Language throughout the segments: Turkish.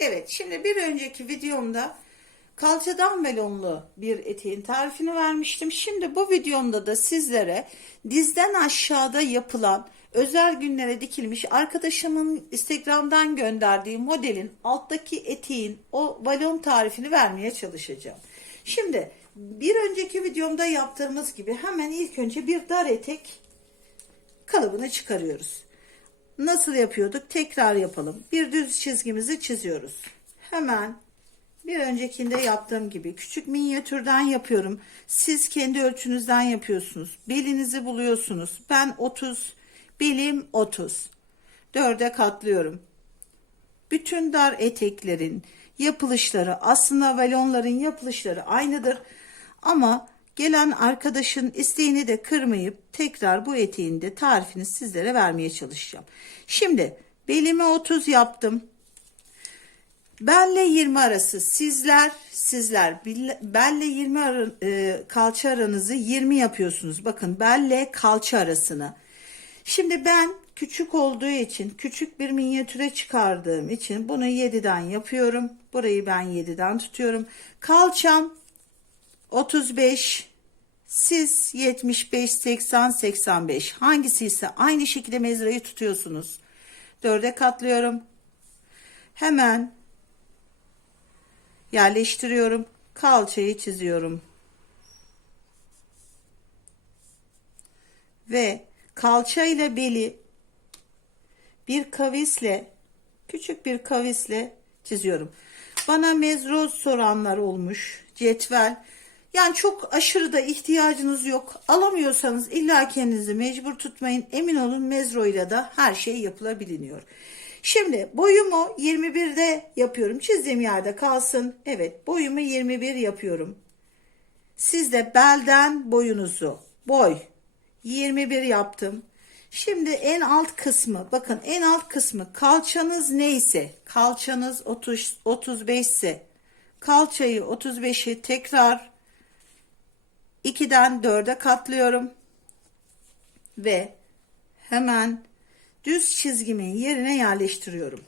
Evet şimdi bir önceki videomda kalçadan melonlu bir eteğin tarifini vermiştim. Şimdi bu videomda da sizlere dizden aşağıda yapılan özel günlere dikilmiş arkadaşımın Instagram'dan gönderdiği modelin alttaki eteğin o balon tarifini vermeye çalışacağım. Şimdi bir önceki videomda yaptığımız gibi hemen ilk önce bir dar etek kalıbını çıkarıyoruz. Nasıl yapıyorduk? Tekrar yapalım. Bir düz çizgimizi çiziyoruz. Hemen bir öncekinde yaptığım gibi küçük minyatürden yapıyorum. Siz kendi ölçünüzden yapıyorsunuz. Belinizi buluyorsunuz. Ben 30, belim 30. Dörde katlıyorum. Bütün dar eteklerin yapılışları aslında valonların yapılışları aynıdır. Ama gelen arkadaşın isteğini de kırmayıp tekrar bu eteğin de tarifini sizlere vermeye çalışacağım. Şimdi belime 30 yaptım. Belle 20 arası sizler sizler belle 20 ara, e, kalça aranızı 20 yapıyorsunuz. Bakın belle kalça arasını. Şimdi ben küçük olduğu için küçük bir minyatüre çıkardığım için bunu 7'den yapıyorum. Burayı ben 7'den tutuyorum. Kalçam 35 siz 75 80 85 hangisi ise aynı şekilde mezrayı tutuyorsunuz. 4'e katlıyorum. Hemen yerleştiriyorum. Kalçayı çiziyorum. Ve kalça ile beli bir kavisle küçük bir kavisle çiziyorum. Bana mezroz soranlar olmuş. Cetvel. Yani çok aşırı da ihtiyacınız yok. Alamıyorsanız illa kendinizi mecbur tutmayın. Emin olun mezro ile de her şey yapılabiliyor. Şimdi boyumu 21'de yapıyorum. Çizdiğim yerde kalsın. Evet boyumu 21 yapıyorum. Siz de belden boyunuzu boy 21 yaptım. Şimdi en alt kısmı bakın en alt kısmı kalçanız neyse kalçanız 30 35 ise kalçayı 35'i tekrar 2'den 4'e katlıyorum ve hemen düz çizgimin yerine yerleştiriyorum.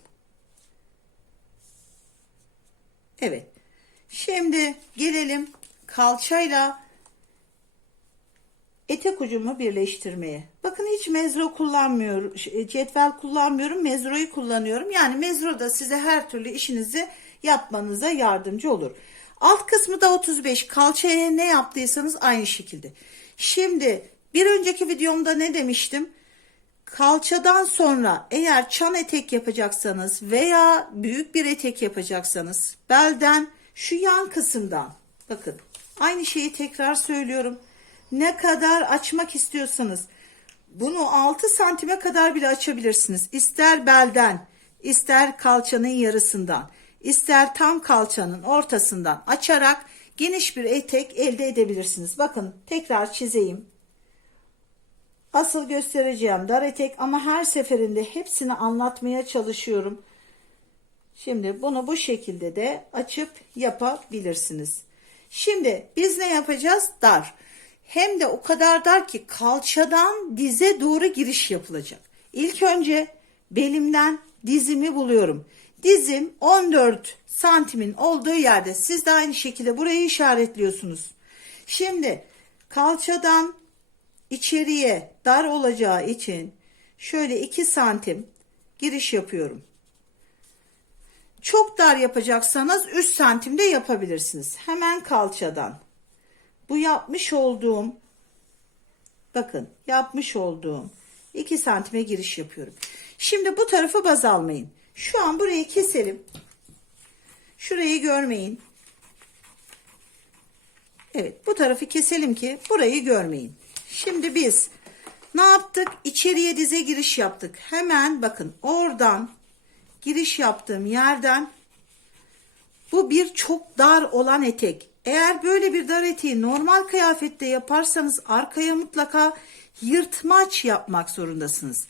Evet. Şimdi gelelim kalçayla etek ucumu birleştirmeye. Bakın hiç mezro kullanmıyorum, cetvel kullanmıyorum, mezroyu kullanıyorum. Yani mezro da size her türlü işinizi yapmanıza yardımcı olur. Alt kısmı da 35. Kalçaya ne yaptıysanız aynı şekilde. Şimdi bir önceki videomda ne demiştim? Kalçadan sonra eğer çan etek yapacaksanız veya büyük bir etek yapacaksanız belden şu yan kısımdan bakın aynı şeyi tekrar söylüyorum. Ne kadar açmak istiyorsanız bunu 6 santime kadar bile açabilirsiniz. İster belden ister kalçanın yarısından ister tam kalçanın ortasından açarak geniş bir etek elde edebilirsiniz. Bakın tekrar çizeyim. Asıl göstereceğim dar etek ama her seferinde hepsini anlatmaya çalışıyorum. Şimdi bunu bu şekilde de açıp yapabilirsiniz. Şimdi biz ne yapacağız? Dar. Hem de o kadar dar ki kalçadan dize doğru giriş yapılacak. İlk önce belimden dizimi buluyorum. Dizim 14 santimin olduğu yerde siz de aynı şekilde burayı işaretliyorsunuz. Şimdi kalçadan içeriye dar olacağı için şöyle 2 santim giriş yapıyorum. Çok dar yapacaksanız 3 santimde yapabilirsiniz. Hemen kalçadan. Bu yapmış olduğum bakın yapmış olduğum 2 santime giriş yapıyorum. Şimdi bu tarafı baz almayın. Şu an burayı keselim. Şurayı görmeyin. Evet bu tarafı keselim ki burayı görmeyin. Şimdi biz ne yaptık? İçeriye dize giriş yaptık. Hemen bakın oradan giriş yaptığım yerden bu bir çok dar olan etek. Eğer böyle bir dar eteği normal kıyafette yaparsanız arkaya mutlaka yırtmaç yapmak zorundasınız.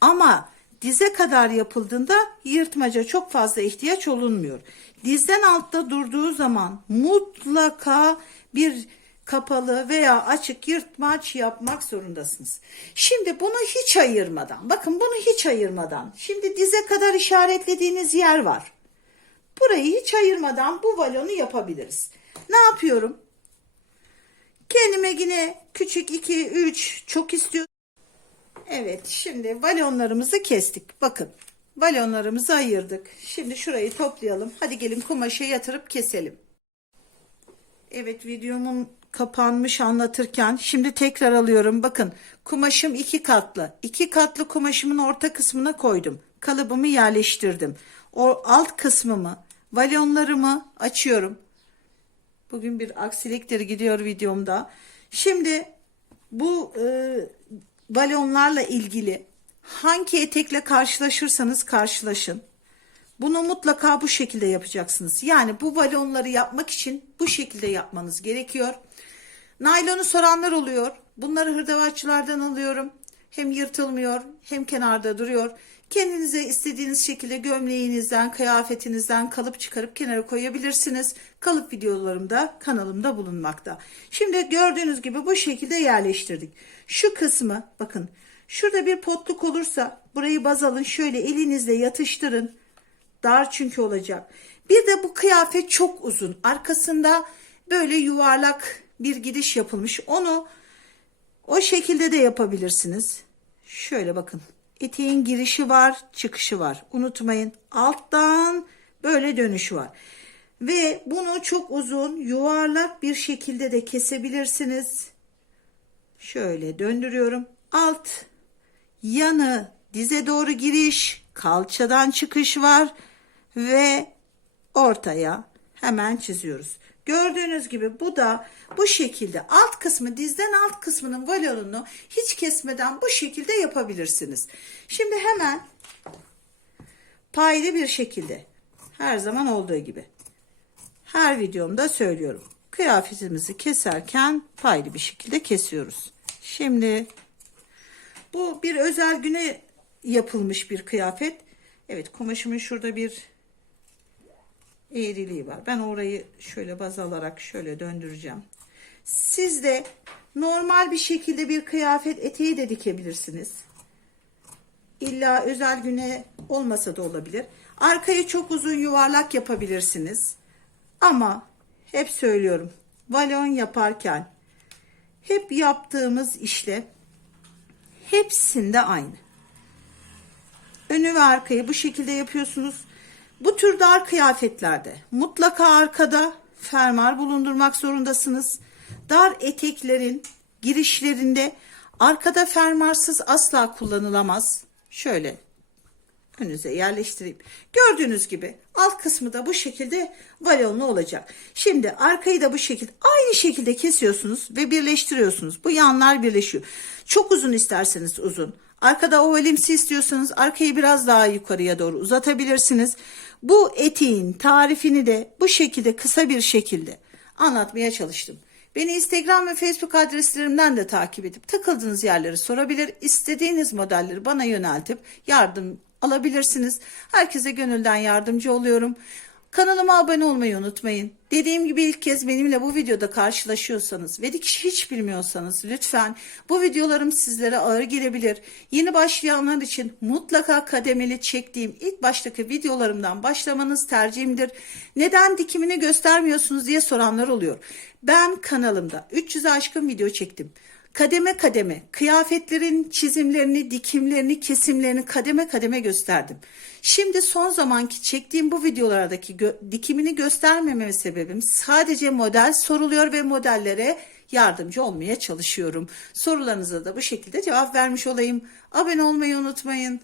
Ama dize kadar yapıldığında yırtmaca çok fazla ihtiyaç olunmuyor. Dizden altta durduğu zaman mutlaka bir kapalı veya açık yırtmaç yapmak zorundasınız. Şimdi bunu hiç ayırmadan, bakın bunu hiç ayırmadan, şimdi dize kadar işaretlediğiniz yer var. burayı hiç ayırmadan bu balonu yapabiliriz. Ne yapıyorum? Kendime yine küçük 2 3 çok istiyorum. Evet şimdi balonlarımızı kestik. Bakın balonlarımızı ayırdık. Şimdi şurayı toplayalım. Hadi gelin kumaşa yatırıp keselim. Evet videomun kapanmış anlatırken şimdi tekrar alıyorum. Bakın kumaşım iki katlı. İki katlı kumaşımın orta kısmına koydum. Kalıbımı yerleştirdim. O alt kısmımı, balonlarımı açıyorum. Bugün bir aksiliktir gidiyor videomda. Şimdi bu e, balonlarla ilgili hangi etekle karşılaşırsanız karşılaşın. Bunu mutlaka bu şekilde yapacaksınız. Yani bu balonları yapmak için bu şekilde yapmanız gerekiyor. Naylonu soranlar oluyor. Bunları hırdavatçılardan alıyorum. Hem yırtılmıyor hem kenarda duruyor. Kendinize istediğiniz şekilde gömleğinizden, kıyafetinizden kalıp çıkarıp kenara koyabilirsiniz. Kalıp videolarım da kanalımda bulunmakta. Şimdi gördüğünüz gibi bu şekilde yerleştirdik. Şu kısmı bakın şurada bir potluk olursa burayı baz alın şöyle elinizle yatıştırın. Dar çünkü olacak. Bir de bu kıyafet çok uzun. Arkasında böyle yuvarlak bir gidiş yapılmış. Onu o şekilde de yapabilirsiniz. Şöyle bakın. Eteğin girişi var, çıkışı var. Unutmayın. Alttan böyle dönüşü var. Ve bunu çok uzun, yuvarlak bir şekilde de kesebilirsiniz. Şöyle döndürüyorum. Alt yanı dize doğru giriş, kalçadan çıkış var ve ortaya hemen çiziyoruz. Gördüğünüz gibi bu da bu şekilde alt kısmı dizden alt kısmının valorunu hiç kesmeden bu şekilde yapabilirsiniz. Şimdi hemen paylı bir şekilde her zaman olduğu gibi her videomda söylüyorum. Kıyafetimizi keserken paylı bir şekilde kesiyoruz. Şimdi bu bir özel güne yapılmış bir kıyafet. Evet kumaşımın şurada bir eğriliği var. Ben orayı şöyle baz alarak şöyle döndüreceğim. Siz de normal bir şekilde bir kıyafet eteği de dikebilirsiniz. İlla özel güne olmasa da olabilir. Arkayı çok uzun yuvarlak yapabilirsiniz. Ama hep söylüyorum. Valon yaparken hep yaptığımız işle hepsinde aynı. Önü ve arkayı bu şekilde yapıyorsunuz. Bu tür dar kıyafetlerde mutlaka arkada fermuar bulundurmak zorundasınız. Dar eteklerin girişlerinde arkada fermuarsız asla kullanılamaz. Şöyle önünüze yerleştireyim. Gördüğünüz gibi alt kısmı da bu şekilde valonlu olacak. Şimdi arkayı da bu şekilde aynı şekilde kesiyorsunuz ve birleştiriyorsunuz. Bu yanlar birleşiyor. Çok uzun isterseniz uzun. Arkada ovalimsi istiyorsanız arkayı biraz daha yukarıya doğru uzatabilirsiniz. Bu eteğin tarifini de bu şekilde kısa bir şekilde anlatmaya çalıştım. Beni Instagram ve Facebook adreslerimden de takip edip takıldığınız yerleri sorabilir, istediğiniz modelleri bana yöneltip yardım alabilirsiniz. Herkese gönülden yardımcı oluyorum. Kanalıma abone olmayı unutmayın. Dediğim gibi ilk kez benimle bu videoda karşılaşıyorsanız ve dikiş hiç bilmiyorsanız lütfen bu videolarım sizlere ağır gelebilir. Yeni başlayanlar için mutlaka kademeli çektiğim ilk baştaki videolarımdan başlamanız tercihimdir. Neden dikimini göstermiyorsunuz diye soranlar oluyor. Ben kanalımda 300 aşkın video çektim kademe kademe kıyafetlerin çizimlerini, dikimlerini, kesimlerini kademe kademe gösterdim. Şimdi son zamanki çektiğim bu videolardaki gö- dikimini göstermememe sebebim sadece model soruluyor ve modellere yardımcı olmaya çalışıyorum. Sorularınıza da bu şekilde cevap vermiş olayım. Abone olmayı unutmayın.